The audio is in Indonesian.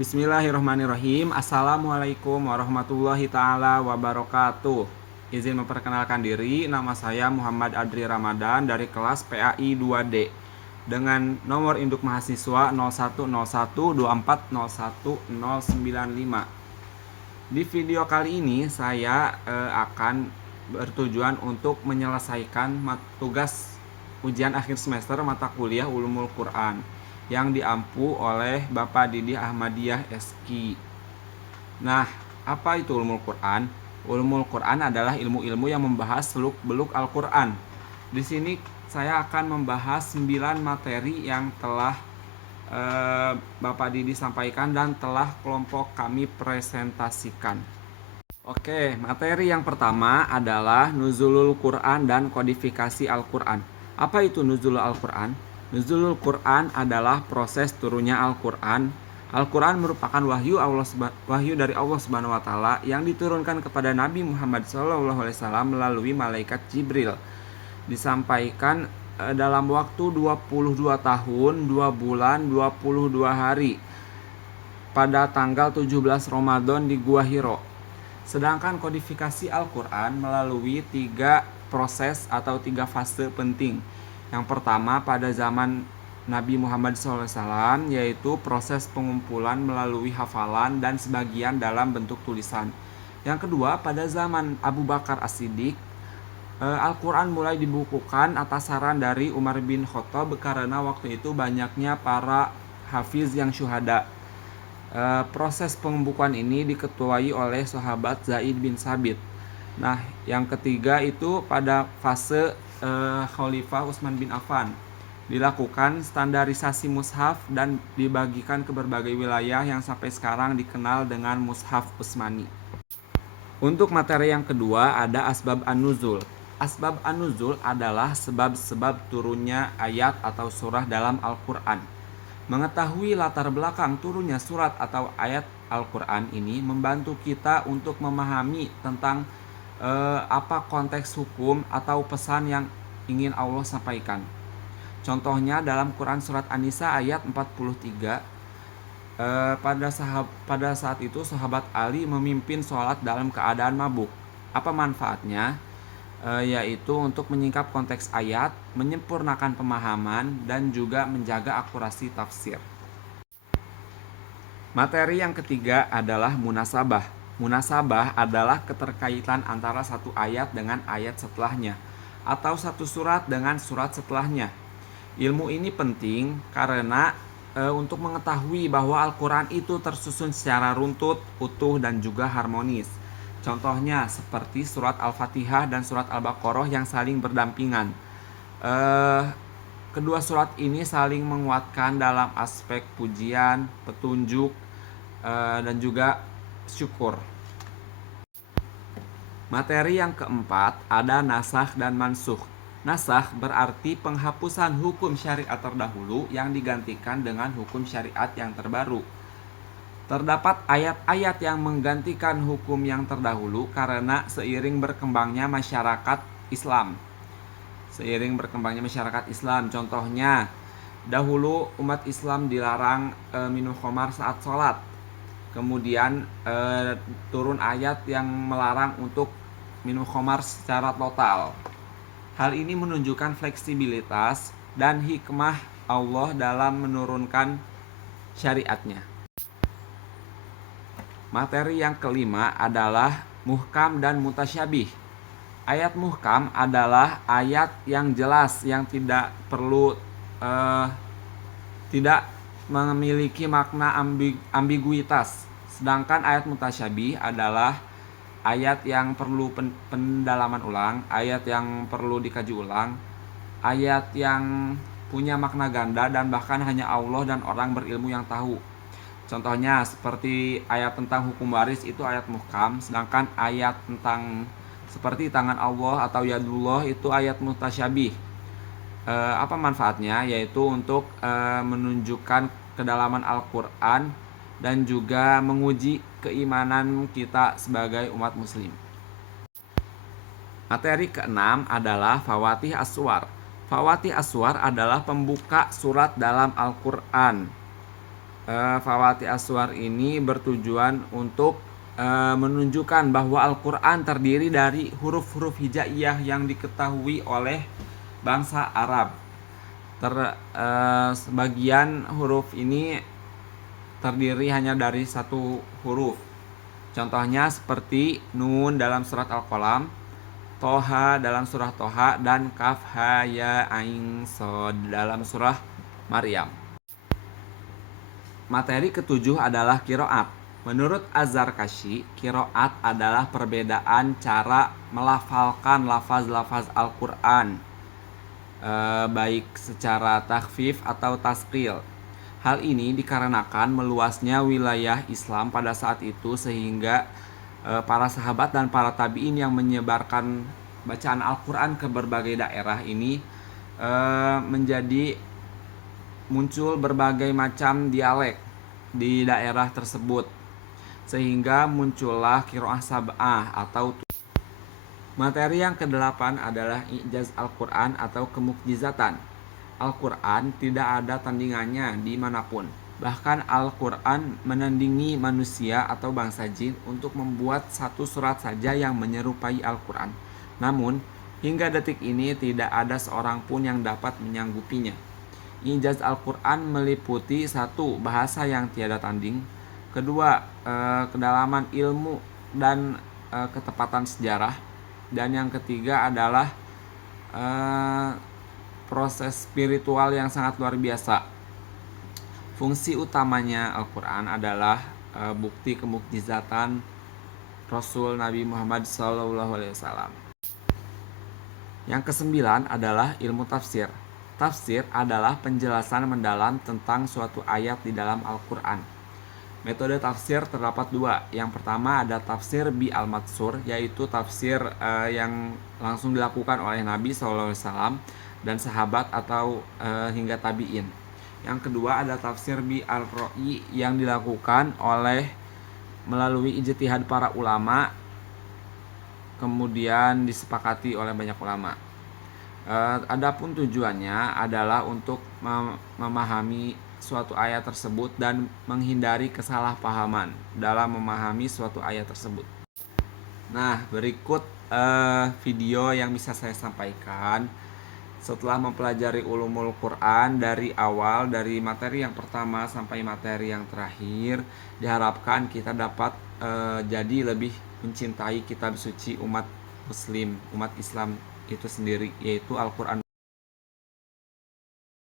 Bismillahirrahmanirrahim. Assalamualaikum warahmatullahi ta'ala wabarakatuh. Izin memperkenalkan diri, nama saya Muhammad Adri Ramadan dari kelas PAI 2D dengan nomor induk mahasiswa 0101240195. Di video kali ini saya akan bertujuan untuk menyelesaikan tugas ujian akhir semester mata kuliah Ulumul Quran yang diampu oleh Bapak Didi Ahmadiyah SQ. Nah, apa itu Ulumul Quran? Ulumul Quran adalah ilmu-ilmu yang membahas seluk-beluk Al-Quran. Di sini saya akan membahas 9 materi yang telah Bapak Didi sampaikan dan telah kelompok kami presentasikan. Oke, materi yang pertama adalah Nuzulul Quran dan kodifikasi Al-Quran. Apa itu Nuzulul Al-Quran? Nuzulul Quran adalah proses turunnya Al-Quran. Al-Quran merupakan wahyu dari Allah Subhanahu wa taala yang diturunkan kepada Nabi Muhammad SAW melalui malaikat Jibril. Disampaikan dalam waktu 22 tahun, 2 bulan, 22 hari pada tanggal 17 Ramadan di Gua Hiro. Sedangkan kodifikasi Al-Quran melalui 3 proses atau 3 fase penting. Yang pertama pada zaman Nabi Muhammad SAW, yaitu proses pengumpulan melalui hafalan dan sebagian dalam bentuk tulisan. Yang kedua pada zaman Abu Bakar As-Siddiq, Al-Quran mulai dibukukan atas saran dari Umar bin Khattab karena waktu itu banyaknya para hafiz yang syuhada. Proses pembukuan ini diketuai oleh sahabat Zaid bin Sabit. Nah, yang ketiga itu pada fase Khalifah Utsman bin Affan. Dilakukan standarisasi mushaf dan dibagikan ke berbagai wilayah yang sampai sekarang dikenal dengan mushaf Utsmani. Untuk materi yang kedua ada asbab an-nuzul. Asbab an-nuzul adalah sebab-sebab turunnya ayat atau surah dalam Al-Quran. Mengetahui latar belakang turunnya surat atau ayat Al-Quran ini membantu kita untuk memahami tentang apa konteks hukum atau pesan yang ingin Allah sampaikan. Contohnya dalam Quran surat An-Nisa ayat 43, pada saat itu sahabat Ali memimpin sholat dalam keadaan mabuk. Apa manfaatnya? Yaitu untuk menyingkap konteks ayat, menyempurnakan pemahaman, dan juga menjaga akurasi tafsir. Materi yang ketiga adalah munasabah. Munasabah adalah keterkaitan antara satu ayat dengan ayat setelahnya, atau satu surat dengan surat setelahnya. Ilmu ini penting karena untuk mengetahui bahwa Al-Quran itu tersusun secara runtut, utuh, dan juga harmonis. Contohnya seperti surat Al-Fatihah dan surat Al-Baqarah yang saling berdampingan. Kedua surat ini saling menguatkan dalam aspek pujian, petunjuk, dan juga syukur. Materi yang keempat ada nasakh dan mansukh. Nasakh berarti penghapusan hukum syariat terdahulu yang digantikan dengan hukum syariat yang terbaru. Terdapat ayat-ayat yang menggantikan hukum yang terdahulu karena seiring berkembangnya masyarakat Islam. Contohnya, dahulu umat Islam dilarang minum khamar saat sholat. Kemudian turun ayat yang melarang untuk minum khamar secara total. Hal ini menunjukkan fleksibilitas dan hikmah Allah dalam menurunkan syariatnya. Materi yang kelima adalah muhkam dan mutasyabih. Ayat muhkam adalah ayat yang jelas, yang tidak memiliki makna ambiguitas. Sedangkan ayat mutasyabih adalah ayat yang perlu pendalaman ulang, ayat yang perlu dikaji ulang, ayat yang punya makna ganda dan bahkan hanya Allah dan orang berilmu yang tahu. Contohnya seperti ayat tentang hukum waris itu ayat muhkam, sedangkan ayat tentang seperti tangan Allah atau yadullah itu ayat mutasyabih. Apa manfaatnya? Yaitu untuk menunjukkan kedalaman Al-Quran dan juga menguji keimanan kita sebagai umat muslim. Materi keenam adalah Fawatih Aswar. Fawatih Aswar adalah pembuka surat dalam Al-Quran. Fawati Aswar ini bertujuan untuk menunjukkan bahwa Al-Quran terdiri dari huruf-huruf hijaiyah yang diketahui oleh bangsa Arab. Sebagian huruf ini terdiri hanya dari satu huruf. Contohnya seperti Nun dalam surat Al-Qalam, Toha dalam surah Toha, dan Kaf Ha Ya Ain Shad dalam surah Maryam. Materi ketujuh adalah kiroat. Menurut Az-Zarkashi, kiroat adalah perbedaan cara melafalkan lafaz-lafaz Al-Quran, baik secara takhfif atau tasqil. Hal ini dikarenakan meluasnya wilayah Islam pada saat itu, sehingga para sahabat dan para tabi'in yang menyebarkan bacaan Al-Quran ke berbagai daerah ini menjadi muncul berbagai macam dialek di daerah tersebut, sehingga muncullah qiraah sab'ah atau materi yang kedelapan adalah i'jaz Al-Quran atau kemukjizatan. Al-Quran tidak ada tandingannya dimanapun. Bahkan Al-Quran menandingi manusia atau bangsa jin untuk membuat satu surat saja yang menyerupai Al-Quran. Namun, hingga detik ini tidak ada seorang pun yang dapat menyanggupinya. I'jaz Al-Quran meliputi satu, bahasa yang tiada tanding. Kedua, kedalaman ilmu dan ketepatan sejarah. Dan yang ketiga adalah proses spiritual yang sangat luar biasa. Fungsi utamanya Al-Quran adalah bukti kemukjizatan Rasul Nabi Muhammad SAW. Yang kesembilan adalah ilmu tafsir. Tafsir adalah penjelasan mendalam tentang suatu ayat di dalam Al-Quran. Metode tafsir terdapat dua. Yang pertama ada tafsir bi al-matsur, yaitu tafsir yang langsung dilakukan oleh Nabi SAW dan sahabat atau hingga tabi'in. Yang kedua ada tafsir bi al-ro'i yang dilakukan melalui ijtihad para ulama, kemudian disepakati oleh banyak ulama. Adapun tujuannya adalah untuk memahami suatu ayat tersebut dan menghindari kesalahpahaman dalam memahami suatu ayat tersebut. Nah, berikut video yang bisa saya sampaikan setelah mempelajari ulumul Quran dari awal, dari materi yang pertama sampai materi yang terakhir. Diharapkan kita dapat jadi lebih mencintai kitab suci umat muslim, umat Islam itu sendiri, yaitu Al-Quran.